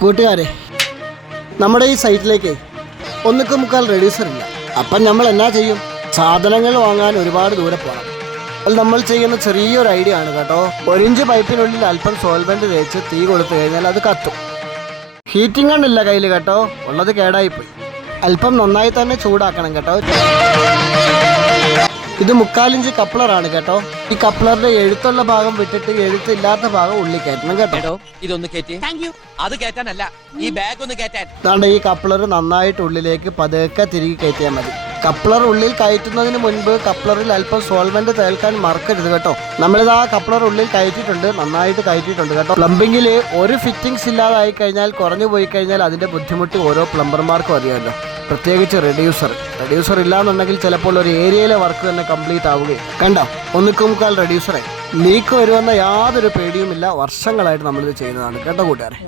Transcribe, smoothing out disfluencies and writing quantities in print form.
കൂട്ടുകാരെ, നമ്മുടെ ഈ സൈറ്റിലേക്ക് 1.25 റെഡ്യൂസർ ഇല്ല. അപ്പം നമ്മൾ എന്നാ ചെയ്യും? സാധനങ്ങൾ വാങ്ങാൻ ഒരുപാട് ദൂരെ പോകണം. അത് നമ്മൾ ചെയ്യുന്ന ചെറിയൊരു ഐഡിയ ആണ് കേട്ടോ. 1 ഇഞ്ച് പൈപ്പിനുള്ളിൽ അല്പം സോൾവെന്റ് തേച്ച് തീ കൊടുത്തു കഴിഞ്ഞാൽ അത് കത്തും. ഹീറ്റിംഗ് കണ്ടില്ല കയ്യിൽ കേട്ടോ, ഉള്ളത് കേടായിപ്പോയി. അല്പം നന്നായി തന്നെ ചൂടാക്കണം കേട്ടോ. ഇത് 3/4 ഇഞ്ച് കപ്ലറാണ് കേട്ടോ. ഈ കപ്ലറിന്റെ എഴുത്തുള്ള ഭാഗം വിട്ടിട്ട് എഴുത്തില്ലാത്ത ഭാഗം ഉള്ളിൽ കയറ്റണം കേട്ടോ. ഇതൊന്ന് അത് കേറ്റാനല്ല, ഈ ബാഗ് ഒന്ന് കേറ്റാൻ. അതാണ്ട് ഈ കപ്ലർ നന്നായിട്ട് ഉള്ളിലേക്ക് പതുക്കെ തിരികെ കയറ്റിയാൽ മതി. കപ്ലർ ഉള്ളിൽ കയറ്റുന്നതിന് മുൻപ് കപ്ലറിൽ അല്പം സോൾവെന്റ് തേൽക്കാൻ മറക്കരുത് കേട്ടോ. നമ്മളിത് ആ കപ്ലർ ഉള്ളിൽ കയറ്റിയിട്ടുണ്ട്, നന്നായിട്ട് കയറ്റിയിട്ടുണ്ട് കേട്ടോ. പ്ലംബിങ്ങിൽ ഒരു ഫിറ്റിംഗ്സ് ഇല്ലാതായി കഴിഞ്ഞാൽ, കുറഞ്ഞു പോയി കഴിഞ്ഞാൽ അതിന്റെ ബുദ്ധിമുട്ട് ഓരോ പ്ലംബർമാർക്കും അറിയാമല്ലോ. പ്രത്യേകിച്ച് റെഡ്യൂസർ ഇല്ലാന്നുണ്ടെങ്കിൽ ചിലപ്പോൾ ഒരു ഏരിയയിലെ വർക്ക് തന്നെ കംപ്ലീറ്റ് ആവുകയും. കണ്ടോ, 1.25 റെഡ്യൂസറെ ലീക്ക് വരുമെന്ന യാതൊരു പേടിയുമില്ല. വർഷങ്ങളായിട്ട് നമ്മളിത് ചെയ്യുന്നതാണ് കേട്ടോ കൂട്ടുകാരെ.